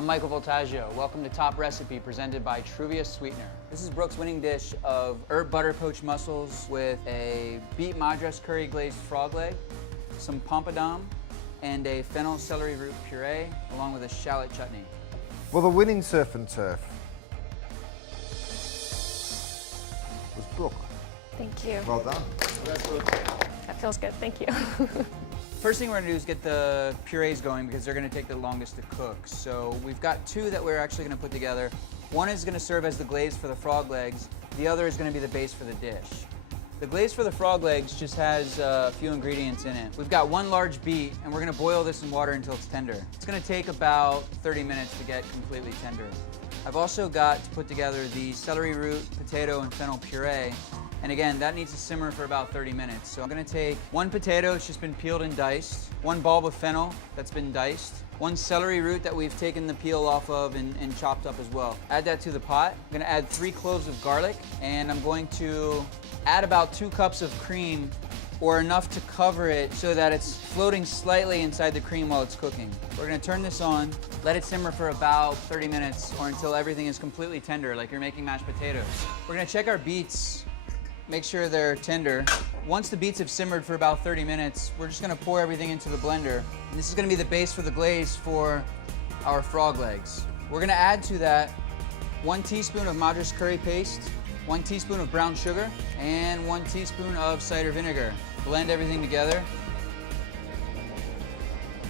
I'm Michael Voltaggio. Welcome to Top Recipe, presented by Truvia Sweetener. This is Brooke's winning dish of herb butter poached mussels with a beet madras curry glazed frog leg, some pompadom, and a fennel celery root puree, along with a shallot chutney. Well, the winning surf and turf was Brooke. Thank you. Well done. That feels good, thank you. First thing we're gonna do is get the purees going because they're gonna take the longest to cook. So we've got two that we're actually gonna put together. One is gonna serve as the glaze for the frog legs. The other is gonna be the base for the dish. The glaze for the frog legs just has a few ingredients in it. We've got one large beet, and we're gonna boil this in water until it's tender. It's gonna take about 30 minutes to get completely tender. I've also got to put together the celery root, potato, and fennel puree. And again, that needs to simmer for about 30 minutes. So I'm gonna take one potato, it's just been peeled and diced, one bulb of fennel that's been diced, one celery root that we've taken the peel off of and chopped up as well. Add that to the pot. I'm gonna add 3 cloves of garlic, and I'm going to add about 2 cups of cream, or enough to cover it so that it's floating slightly inside the cream while it's cooking. We're gonna turn this on, let it simmer for about 30 minutes or until everything is completely tender, like you're making mashed potatoes. We're gonna check our beets, make sure they're tender. Once the beets have simmered for about 30 minutes, we're just gonna pour everything into the blender. And this is gonna be the base for the glaze for our frog legs. We're gonna add to that 1 teaspoon of madras curry paste, 1 teaspoon of brown sugar, and 1 teaspoon of cider vinegar. Blend everything together.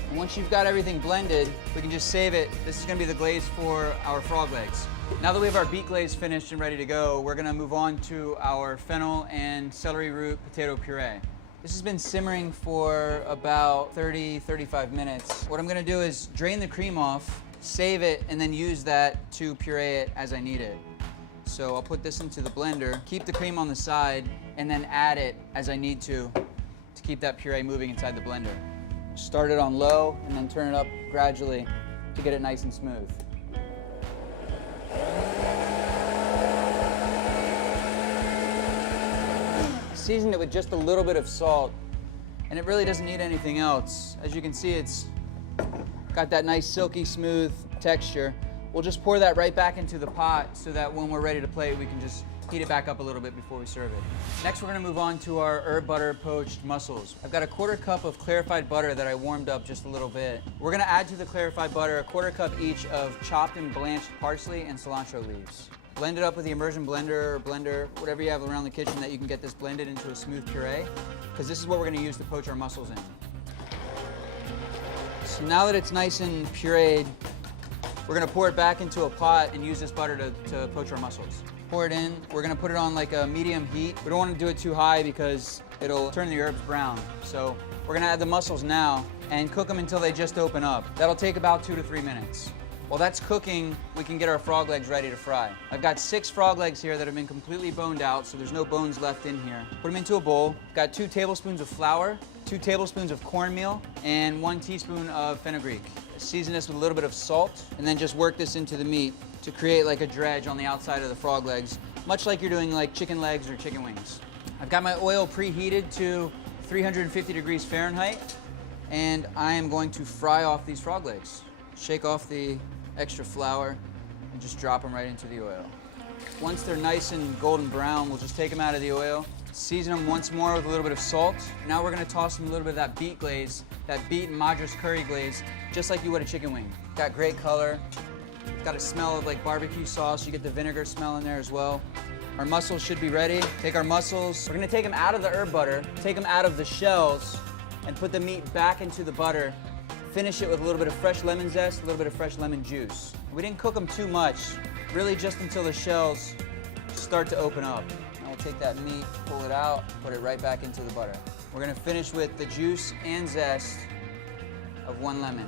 And once you've got everything blended, we can just save it. This is gonna be the glaze for our frog legs. Now that we have our beet glaze finished and ready to go, we're gonna move on to our fennel and celery root potato puree. This has been simmering for about 30-35 minutes. What I'm gonna do is drain the cream off, save it, and then use that to puree it as I need it. So I'll put this into the blender, keep the cream on the side, and then add it as I need to keep that puree moving inside the blender. Start it on low and then turn it up gradually to get it nice and smooth. Season it with just a little bit of salt, and it really doesn't need anything else. As you can see, it's got that nice silky smooth texture. We'll just pour that right back into the pot so that when we're ready to plate, we can just heat it back up a little bit before we serve it. Next, we're gonna move on to our herb butter poached mussels. I've got a 1/4 cup of clarified butter that I warmed up just a little bit. We're gonna add to the clarified butter a 1/4 cup each of chopped and blanched parsley and cilantro leaves. Blend it up with the immersion blender or blender, whatever you have around the kitchen that you can get this blended into a smooth puree, because this is what we're gonna use to poach our mussels in. So now that it's nice and pureed, we're gonna pour it back into a pot and use this butter to poach our mussels. Pour it in. We're gonna put it on like a medium heat. We don't wanna do it too high because it'll turn the herbs brown. So we're gonna add the mussels now and cook them until they just open up. That'll take about 2 to 3 minutes. While that's cooking, we can get our frog legs ready to fry. I've got 6 frog legs here that have been completely boned out, so there's no bones left in here. Put them into a bowl. Got 2 tablespoons of flour, 2 tablespoons of cornmeal, and 1 teaspoon of fenugreek. Season this with a little bit of salt, and then just work this into the meat to create like a dredge on the outside of the frog legs, much like you're doing like chicken legs or chicken wings. I've got my oil preheated to 350 degrees Fahrenheit, and I am going to fry off these frog legs. Shake off the extra flour and just drop them right into the oil. Once they're nice and golden brown, we'll just take them out of the oil, season them once more with a little bit of salt. Now we're gonna toss them a little bit of that beet glaze, that beet and madras curry glaze, just like you would a chicken wing. Got great color. It's got a smell of like barbecue sauce. You get the vinegar smell in there as well. Our mussels should be ready. Take our mussels. We're gonna take them out of the herb butter, take them out of the shells, and put the meat back into the butter. Finish it with a little bit of fresh lemon zest, a little bit of fresh lemon juice. We didn't cook them too much, really just until the shells start to open up. Now we'll take that meat, pull it out, put it right back into the butter. We're gonna finish with the juice and zest of 1 lemon.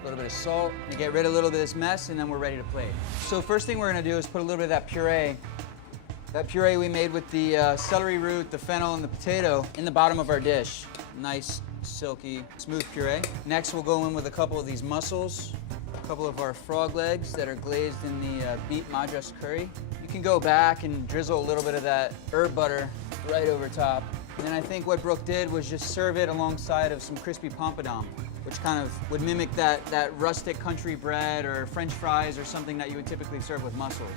A little bit of salt to get rid of a little bit of this mess, and then we're ready to plate. So first thing we're gonna do is put a little bit of that puree we made with the celery root, the fennel, and the potato in the bottom of our dish. Nice, silky, smooth puree. Next, we'll go in with a couple of these mussels, a couple of our frog legs that are glazed in the beet madras curry. You can go back and drizzle a little bit of that herb butter right over top. And then I think what Brooke did was just serve it alongside of some crispy pompadom. which kind of would mimic that rustic country bread or French fries or something that you would typically serve with mussels.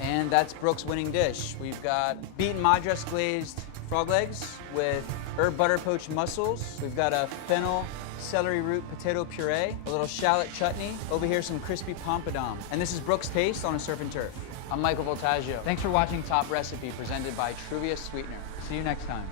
And that's Brooke's winning dish. We've got beaten madras glazed frog legs with herb butter poached mussels. We've got a fennel celery root potato puree, a little shallot chutney. Over here, some crispy pompadom. And this is Brooke's Taste on a Surf and Turf. I'm Michael Voltaggio. Thanks for watching Top Recipe, presented by Truvia Sweetener. See you next time.